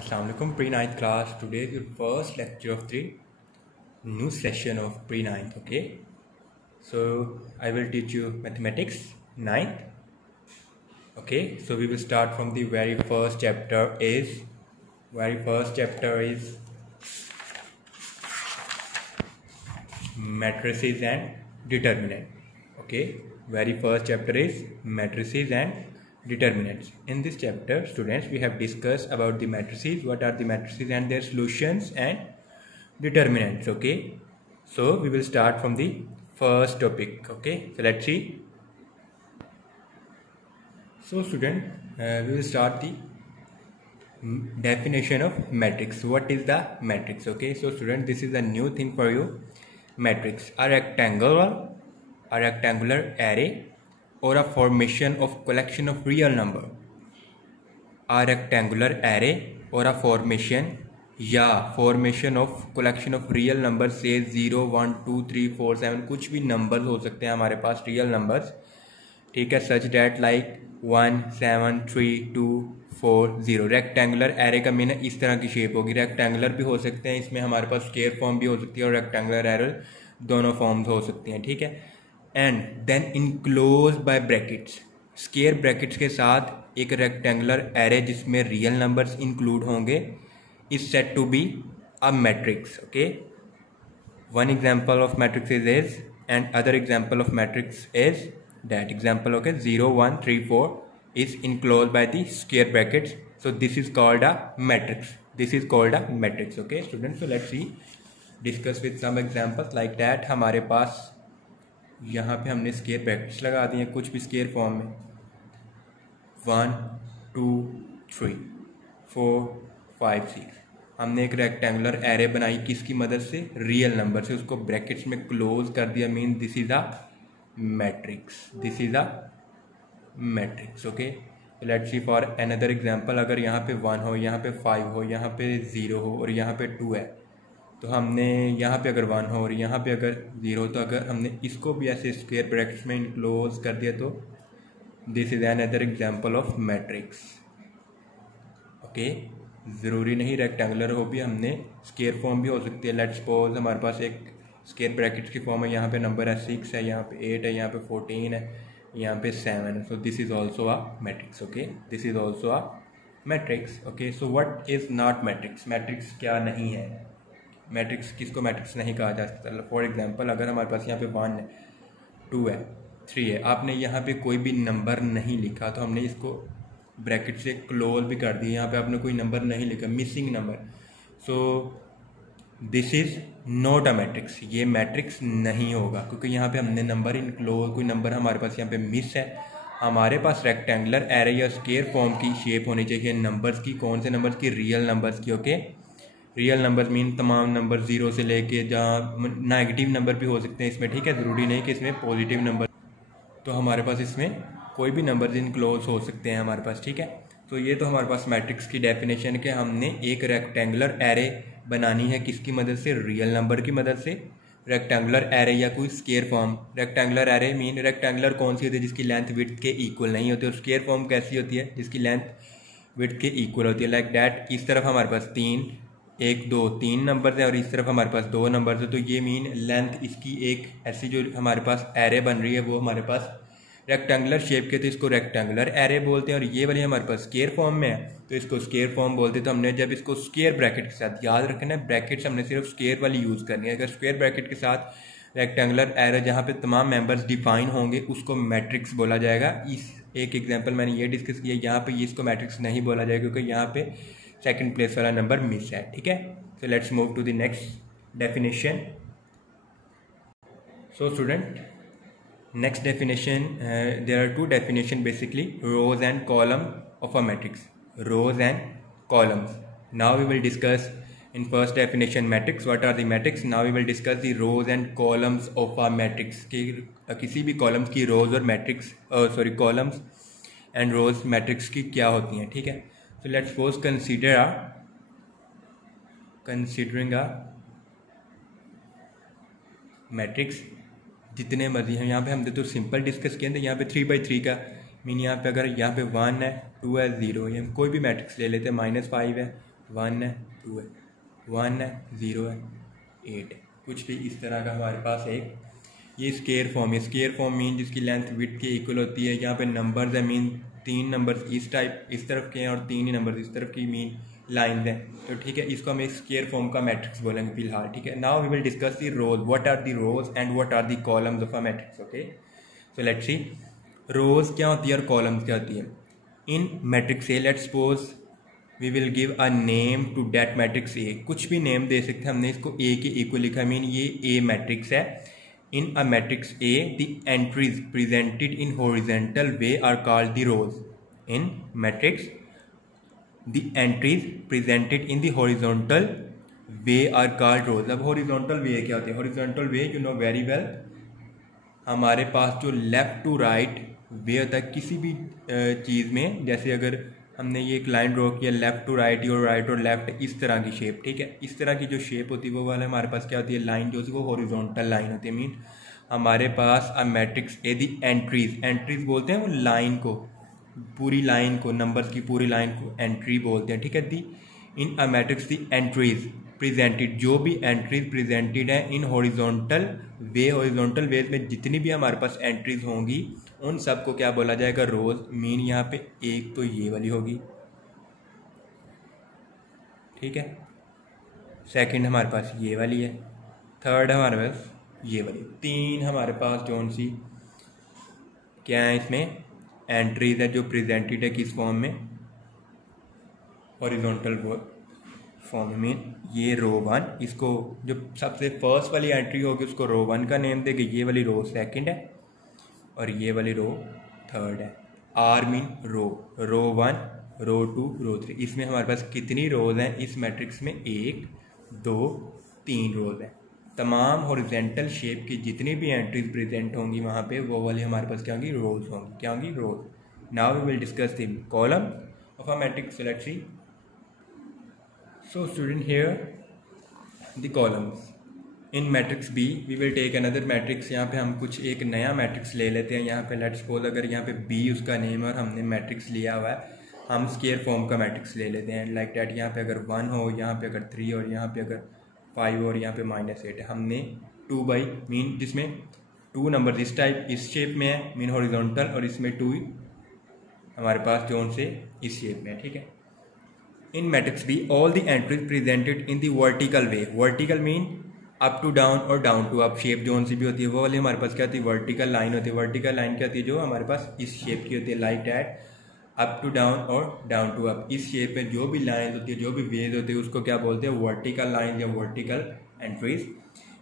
Assalamualaikum pre-9th class. Today is your first lecture of the new session of pre-9th. Okay, so I will teach you mathematics 9th. Okay, so we will start from the very first chapter is matrices and determinant. Okay, very first chapter is matrices and determinants. In this chapter, students, we have discussed about the matrices, what are the matrices and their solutions, and determinants. Okay, so we will start from the first topic. Okay, so let's see. So student, we will start the definition of matrix. What is the matrix? Okay, so student, this is a new thing for you. Matrix, a rectangular array or a formation of collection of real number. A rectangular array or a formation of collection of real numbers, say 0 1 2 3 4 7 कुछ भी number हो सकते हैं हमारे पास real numbers, ठीक है, such that like 1 7 3 2 4 0। Rectangular array का mean इस तरह की शेप होगी। रेक्टेंगुलर भी हो सकते हैं, इसमें हमारे पास स्क्वायर फॉर्म भी हो सकती है और रेक्टेंगुलर एरे दोनों फॉर्म्स हो सकती हैं, ठीक है। And then enclose by brackets, square brackets के साथ एक रेक्टेंगुलर एरे जिसमें रियल नंबर्स इंक्लूड होंगे is set to be a matrix. Okay, one example of matrix is and other example of matrix is that example. Okay, 0 1 3 4 is enclosed by the square brackets, so this is called a matrix. Okay students, so let's see, discuss with some examples like that. हमारे पास यहाँ पे हमने square brackets लगा दिए कुछ भी square form में, 1 2 3 4 5 6। हमने एक रेक्टेंगुलर एरे बनाई किसकी मदद से, रियल नंबर से, उसको ब्रैकेट्स में क्लोज कर दिया, mean this is a matrix. Okay, let's see for another example. अगर यहाँ पे 1 हो, यहाँ पे 5 हो, यहाँ पे 0 हो और यहाँ पे 2 है, तो हमने यहाँ पे अगर 1 हो और यहाँ पे अगर 0 हो, तो अगर हमने इसको भी ऐसे स्क्वायर ब्रैकेट्स में इनक्लोज कर दिया तो this is another example of matrix. Okay, ज़रूरी नहीं रेक्टेंगुलर हो, भी हमने स्क्वायर फॉर्म भी हो सकती है। लेट्स सपोज हमारे पास एक स्क्वायर ब्रैकेट्स की फॉर्म है, यहाँ पे नंबर है 6 है, यहाँ पे 8 है, यहाँ पे 14 है, यहाँ पे 7 है, so this is also a matrix. Okay, this is also a matrix. Okay, so what is not matrix, matrix क्या नहीं है, मैट्रिक्स किसको मैट्रिक्स नहीं कहा जा सकता। फॉर एग्जांपल, अगर हमारे पास यहाँ पे 1 है, 2 है, 3 है, आपने यहाँ पे कोई भी नंबर नहीं लिखा तो हमने इसको ब्रैकेट से क्लोज भी कर दिया, यहाँ पे आपने कोई नंबर नहीं लिखा, missing number, so this is not a matrix, ये मैट्रिक्स नहीं होगा क्योंकि यहाँ पे हमने नंबर इनक्लोज, कोई नंबर हमारे पास यहाँ पे मिस है। हमारे पास रेक्टेंगुलर एरे या स्क्वायर फॉर्म की शेप होनी चाहिए नंबर्स की, कौन से नंबर्स की, रियल नंबर्स की। ओके, रियल नंबर्स मीन तमाम नंबर 0 से लेके, जहाँ नेगेटिव नंबर भी हो सकते हैं इसमें, ठीक है, ज़रूरी नहीं कि इसमें पॉजिटिव नंबर, तो हमारे पास इसमें कोई भी नंबर इनक्लोज हो सकते हैं हमारे पास, ठीक है। तो ये तो हमारे पास मैट्रिक्स की डेफिनेशन के हमने एक रेक्टेंगुलर एरे बनानी है किसकी मदद से, रियल नंबर की मदद से। रेक्टेंगुलर एरे या कोई square form, rectangular array mean rectangular कौन सी होती है, जिसकी लेंथ विड्थ के इक्वल नहीं होती, और स्क्वायर फॉर्म कैसी होती है, जिसकी लेंथ विड्थ के इक्वल होती है। लाइक डैट, इस तरफ हमारे पास 1 2 3 नंबर है और इस तरफ हमारे पास 2 नंबर है, तो ये मीन लेंथ इसकी एक ऐसी जो हमारे पास एरे बन रही है वो हमारे पास रेक्टेंगुलर शेप के, तो इसको रेक्टेंगुलर एरे बोलते हैं। और ये वाली हमारे पास स्क्वायर फॉर्म में है तो इसको स्क्वायर फॉर्म बोलते हैं। तो हमने जब इसको स्क्वायर ब्रैकेट के साथ, याद रखना है ब्रैकेट्स हमने सिर्फ स्क्वायर वाली यूज़ करनी है। अगर स्क्वायर ब्रैकेट के साथ रेक्टेंगुलर एरे जहाँ पे तमाम मेंबर्स डिफाइन होंगे उसको मैट्रिक्स बोला जाएगा। इस एक एग्जांपल मैंने ये डिस्कस किया, यहाँ पे इसको मैट्रिक्स नहीं बोला जाएगा क्योंकि यहाँ पे सेकंड प्लेस वाला नंबर मिस है, ठीक है। So let's move to the next definition. So student, next definition, there are two definition basically, rows and column of a matrix, rows and columns. Now we will discuss in first definition matrix, what are the matrix. Now we will discuss the rows and columns of a matrix, कि किसी भी columns की rows और matrix columns and rows matrix की क्या होती हैं, ठीक है। So let's suppose considering a matrix, जितने मर्जी हैं। यहाँ पे हमने तो सिंपल डिस्कस किए थे, यहाँ पे 3/3 का मीन, यहाँ पे अगर यहाँ पे 1 है, 2 है, 0 है, कोई भी मैट्रिक्स ले लेते हैं, -5 है, 1 है, 2 है, 1 है, 0 है, 8 है, कुछ भी इस तरह का हमारे पास एक ये स्केयर फॉर्म है। स्केयर फॉर्म मीन जिसकी लेंथ विड्थ के इक्वल होती है। यहाँ पे नंबर्स है मीन 3 नंबर्स इस तरफ के हैं और 3 ही नंबर्स इस तरफ की मीन लाइन है। तो ठीक है, इसको हम एक स्केयर फॉर्म का मैट्रिक्स बोलेंगे फिलहाल। ठीक है, now we will discuss the rows, what are the rows and what are the columns of a matrix. Okay, so let's see rows क्या होती है और कॉलम्स क्या होती है। In matrix A let's suppose we will give a name to that matrix A. कुछ भी name दे सकते हैं, हमने इसको ए के इक्वल लिखा, मीन ये ए मैट्रिक्स है। In a matrix A, the entries presented in horizontal way are called the rows. In matrix, the entries presented in the horizontal way are called rows. अब horizontal way क्या होती है? Horizontal way you know very well. हमारे पास जो left to right way होता है किसी भी चीज़ में, जैसे अगर हमने ये एक लाइन ड्रॉ किया लेफ़्ट टू राइट और राइट और लेफ़्ट, इस तरह की शेप। ठीक है, इस तरह की जो शेप होती है वो वाला हमारे पास क्या होती है, लाइन जो वो हॉरिजॉन्टल लाइन होती है। मीन हमारे पास a matrix A the entries बोलते हैं वो लाइन को, पूरी लाइन को, नंबर्स की पूरी लाइन को एंट्री बोलते हैं। ठीक है, the in a matrix the entries presented, जो भी एंट्रीज प्रेजेंटेड है in horizontal way, horizontal ways में जितनी भी हमारे पास एंट्रीज होंगी उन सब को क्या बोला जाएगा, रोज। मीन यहाँ पे एक तो ये वाली होगी, ठीक है, सेकंड हमारे पास ये वाली है, थर्ड हमारे पास ये वाली, तीन हमारे पास कौन सी क्या है इसमें एंट्रीज है जो प्रेजेंटेड है किस फॉर्म में, हॉरिजॉन्टल फॉर्म में। ये रो 1, इसको जो सबसे फर्स्ट वाली एंट्री होगी उसको रो 1 का नेम देंगे, ये वाली रो सेकंड है और ये वाली रो थर्ड है। आर मीन रो 1, रो 2, रो 3। इसमें हमारे पास कितनी रोज हैं इस मैट्रिक्स में, 1 2 3 रोज हैं। तमाम हॉरिजॉन्टल शेप की जितनी भी एंट्रीज प्रेजेंट होंगी वहाँ पे वो वाली हमारे पास क्या होंगी, रोज होंगी। क्या होंगी, rows. Now we will discuss the column of a matrix. Let's see. So student, here the columns in matrix B we will take another matrix। यहाँ पे हम कुछ एक नया मैट्रिक्स ले लेते हैं। यहाँ पे लेट्स सपोज अगर यहाँ पे B उसका नेम है और हमने मैट्रिक्स लिया हुआ है, हम स्केयर फॉर्म का मैट्रिक्स ले लेते हैं लाइक डैट। यहाँ पे अगर 1 हो, यहाँ पे अगर 3 और यहाँ पे अगर 5 और यहाँ पे -8 है। हमने 2 बाई मीन जिसमें 2 नंबर इस टाइप इस शेप में है मीन हॉरिजॉन्टल, और इसमें 2 हमारे पास जोन से इस शेप में है। ठीक है, in matrix B all the entries presented in the vertical way, vertical mean up to down और down to up। शेप जोन सी भी होती है वो वाली हमारे पास क्या होती है, वर्टिकल लाइन होती है। वर्टिकल लाइन क्या होती है, जो हमारे पास इस शेप की होती है like that, up to down और डाउन टू अप। इस शेप में जो भी लाइन होती है, जो भी वेज होती है उसको क्या बोलते हैं, वर्टिकल लाइन या vertical entries.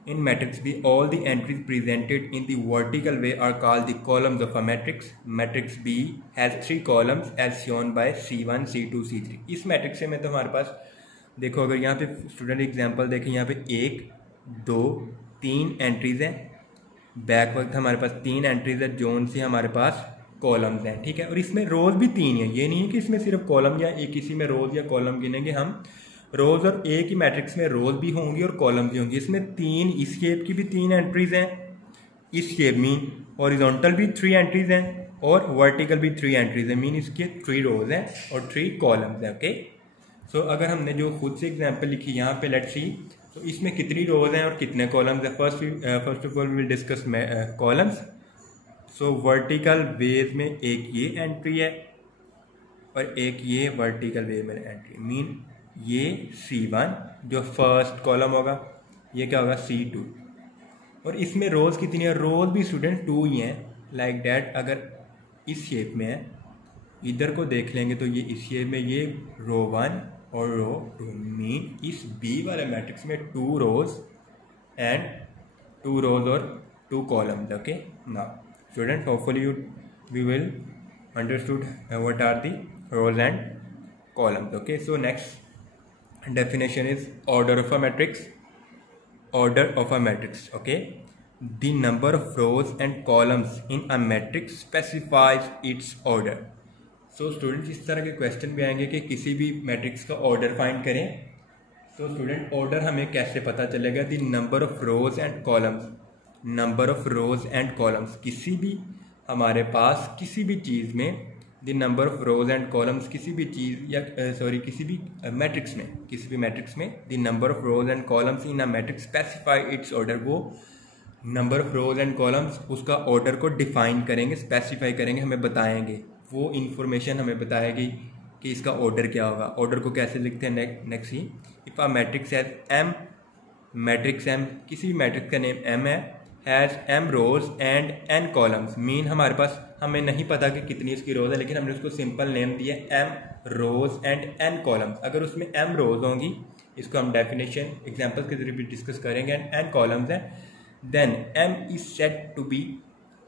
In matrix B, all the entries presented in the vertical way are called the columns of a matrix. Matrix B has 3 columns as shown by C1, C2, C3. इस matrix में तो हमारे पास देखो, अगर यहाँ पे student example देखें, यहाँ पे 1 2 3 एंट्रीज हैं। बैक वक्त हमारे पास 3 एंट्रीज है, जोन से हमारे पास कॉलम्स हैं। ठीक है, और इसमें रोज भी 3 है। ये नहीं है कि इसमें सिर्फ कॉलम या एक इसी में रोज या कॉलम गिनेंगे हम। रोज और एक ही मैट्रिक्स में रोज भी होंगी और कॉलम भी होंगी। इसमें 3 इस शेप की भी 3 एंट्रीज हैं, इस शेप में हॉरिजॉन्टल भी 3 एंट्रीज हैं और वर्टिकल भी 3 एंट्रीज हैं। मीन इसके 3 रोज हैं और 3 कॉलम्स हैं। ओके, सो अगर हमने जो खुद से एग्जांपल लिखी यहाँ पे लेट्स सी, तो इसमें कितनी रोज हैं और कितने कॉलम्स हैं। First of all we will discuss columns. So vertical ways में एक ये एंट्री है और एक ये वर्टिकल वेज में एंट्री। मीन ये C1 जो फर्स्ट कॉलम होगा, ये क्या होगा C2। और इसमें रोज कितनी है, रोज भी स्टूडेंट 2 ही हैं लाइक डैट। अगर इस शेप में है, इधर को देख लेंगे तो ये इस शेप में, ये रो 1 और रो 2। मीन इस B वाले मैट्रिक्स में 2 रोज एंड 2 रोज और 2 columns. Okay, now student hopefully we will understood what are the rows and columns. Okay, so next definition is order of a matrix. Order of a matrix, okay, the number of rows and columns in a matrix specifies its order. So students, इस तरह के question भी आएंगे कि किसी भी matrix का order find करें। तो स्टूडेंट ऑर्डर हमें कैसे पता चलेगा, the number of rows and columns. Number of rows and columns, किसी भी हमारे पास किसी भी चीज़ में the number of rows and columns किसी भी चीज़ या किसी भी मैट्रिक्स में the number of rows and columns in a matrix specify its order. वो number of rows and columns उसका ऑर्डर को डिफाइन करेंगे, स्पेसिफाई करेंगे, हमें बताएंगे, वो इन्फॉर्मेशन हमें बताएगी कि इसका ऑर्डर क्या होगा। ऑर्डर को कैसे लिखते हैं नेक्स्ट ही, if a matrix has M, matrix M, किसी भी मैट्रिक्स का name M has M rows and N columns, mean हमारे पास हमें नहीं पता कि कितनी उसकी रोज है, लेकिन हमने उसको सिंपल नेम दिया M rows and N columns. अगर उसमें एम रोज होंगी, इसको हम डेफिनेशन एग्जाम्पल के जरिए भी डिस्कस करेंगे, एंड एन कॉलम्स हैं, then M is set to be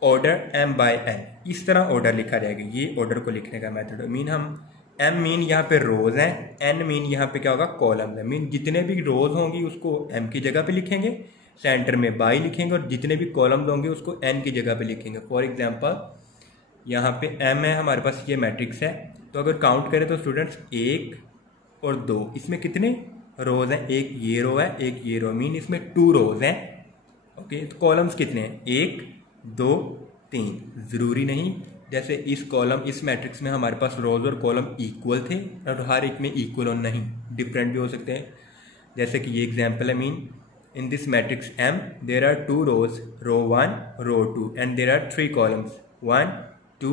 order M by N. इस तरह ऑर्डर लिखा जाएगा, ये ऑर्डर को लिखने का मेथड। मीन हम एम मीन यहाँ पे रोज हैं, एन मीन यहाँ पे क्या होगा, कॉलम्स है। मीन जितने भी रोज होंगी उसको एम की जगह पे लिखेंगे, सेंटर में बाई लिखेंगे, और जितने भी कॉलम्स होंगे उसको एन की जगह पे लिखेंगे। फॉर एग्जांपल यहाँ पे एम है हमारे पास, ये मैट्रिक्स है, तो अगर काउंट करें तो स्टूडेंट्स 1 और 2, इसमें कितने रोज हैं, एक ये रो है, एक ये रो, मीन इसमें 2 रोज हैं। ओके, तो कॉलम्स कितने हैं, 1 2 3, ज़रूरी नहीं, जैसे इस मैट्रिक्स में हमारे पास रोज और कॉलम इक्वल थे और हर एक में इक्वल और नहीं डिफरेंट भी हो सकते हैं। जैसे कि ये एग्जांपल है, mean in this matrix M there are 2 rows, row 1 row 2, and there are 3 columns 1 2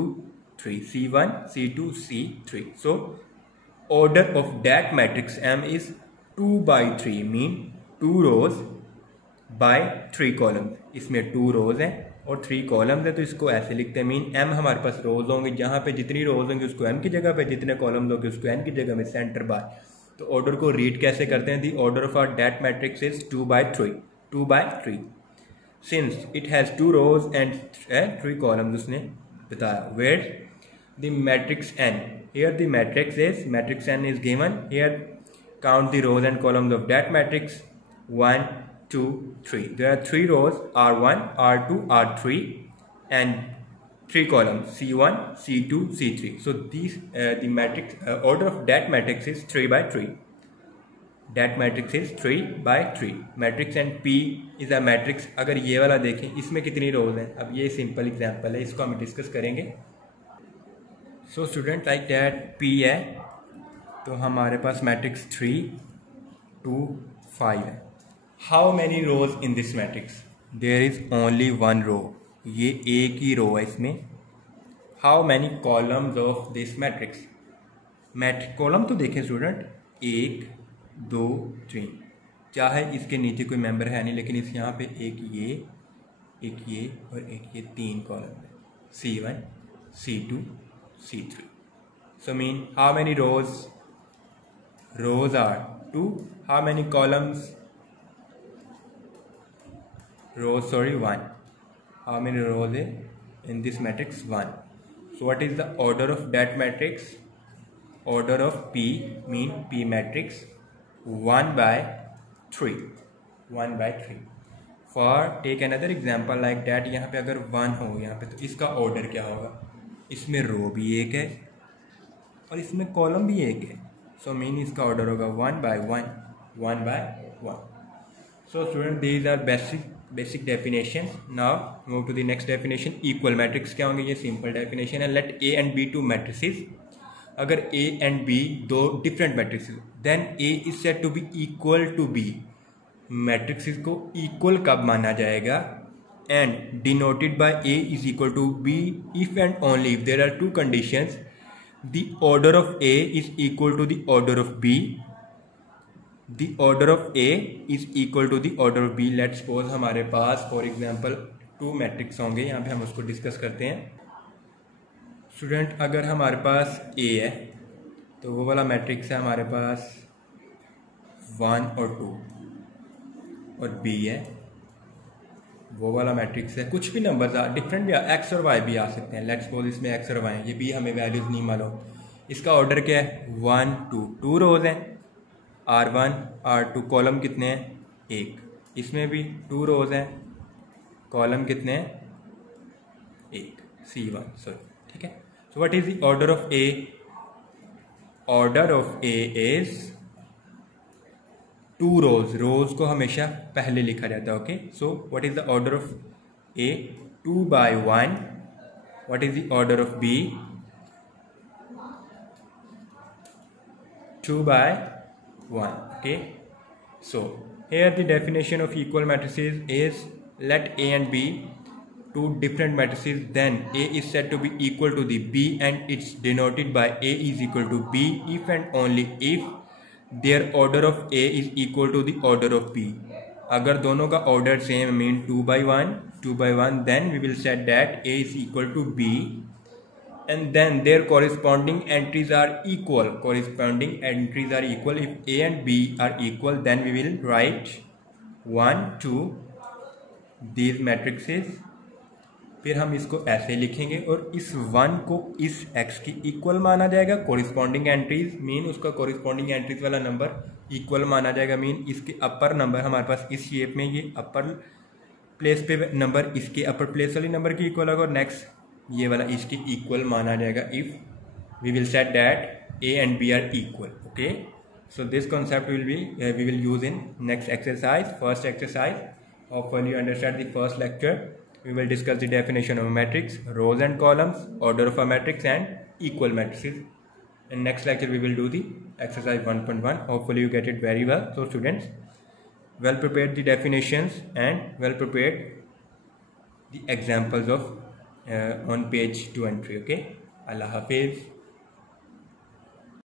3, C1 C2 C3. So order of that matrix M is 2 by 3, mean 2 rows by 3 columns. इसमें 2 rows हैं और 3 columns है, तो इसको ऐसे लिखते हैं, mean M हमारे पास रोज होंगे, जहाँ पे जितनी रोज होंगी उसको M की जगह पे, जितने कॉलम्स होंगे उसको N की जगह में, सेंटर बाय। तो ऑर्डर को रीड कैसे करते हैं, the order of our that matrix is 2 by 3 since it has 2 rows and 3 columns उसने बताया। Where the matrix N, here the matrix N is given, here count the rows and columns of that matrix 1 2 3, there are 3 rows R1 R2 R3 and 3 columns C1 C2 C3. So these the matrix order of that matrix is 3 by 3. That matrix is 3 by 3. Matrix and P is a matrix. अगर ये वाला देखें, इसमें कितनी रोज हैं, अब ये simple example है, इसको हम डिस्कस करेंगे। So student like that P है, तो हमारे पास मैट्रिक्स 3 2 5 है। How many rows in this matrix? There is only one row. ये एक ही रो है इसमें। How many columns of this matrix, column तो देखें स्टूडेंट, 1 2 3, चाहे इसके नीचे कोई मेंबर है नहीं, लेकिन इस यहाँ पे एक ये और एक ये 3 कॉलम है, C1 C2 C3. So mean how many rows are 2, how many columns, 1. How many rows in this matrix? 1. So what is the order of that matrix? Order of P mean P matrix 1 by 3. 1 by 3. For take another example like that, यहाँ पे अगर 1 हो यहाँ पे, तो इसका order क्या होगा, इसमें रो भी एक है और इसमें कॉलम भी एक है, सो मीन इसका ऑर्डर होगा 1 by 1, 1 by 1. So student, these are basic definition. Now move to the next definition. Equal matrix क्या होंगे, ये सिंपल डेफिनेशन है। Let A and B 2 matrices, अगर A and B दो different matrix, then A is said to be equal to B. Matrix को equal कब माना जाएगा, and denoted by A is equal to B if and only if there are 2 conditions, the order of A is equal to the order of B, the order of A is equal to the order of B. Let's suppose हमारे पास for example 2 matrix होंगे, यहाँ पे हम उसको discuss करते हैं। Student, अगर हमारे पास A है तो वो वाला मैट्रिक्स है हमारे पास 1 और 2, और B है वो वाला मैट्रिक्स है, कुछ भी नंबर्स डिफरेंट भी X और Y भी आ सकते हैं। लेट्स सपोज इसमें X और Y है, ये भी हमें वैल्यूज नहीं मालूम। इसका ऑर्डर क्या है, 1 2 रोज हैं, R1 R2, कॉलम कितने हैं, 1, इसमें भी 2 रोज हैं, कॉलम कितने हैं, 1, C1, सॉरी, ठीक है। So what is the order of A? Order of A is 2 रोज को हमेशा पहले लिखा जाता है। Okay, so what is the order of A? 2 by 1. What is the order of B? 2 by 1. Okay, so here the definition of equal matrices is, let A and B two different matrices, then A is said to be equal to the B and it's denoted by A is equal to B if and only if their order of A is equal to the order of B. अगर दोनों का order same mean 2 by 1, then we will set that A is equal to B and then their corresponding entries are equal. If A and B are equal, then we will write 1 2 these matrices. फिर हम इसको ऐसे लिखेंगे और इस 1 को इस x की इक्वल माना जाएगा. कोरिस्पॉन्डिंग एंट्रीज मीन उसका कोरिस्पॉन्डिंग एंट्रीज वाला नंबर इक्वल माना जाएगा. मीन इसके अपर नंबर हमारे पास इस शेप में ये अपर प्लेस पे नंबर इसके अपर प्लेस वाली नंबर की इक्वल होगा और नेक्स्ट ये वाला इसकी इक्वल माना जाएगा if we will set that A and B are equal. Okay, so this concept will be we will use in next exercise. First exercise, hopefully you understand the first lecture. We will discuss the definition of a matrix, rows and columns, order of a matrix and equal matrices. In next lecture we will do the exercise 1.1. Hopefully you get it very well. So students, well prepared the definitions and well prepared the examples of on page 2 and 3. Okay, Allah Hafiz.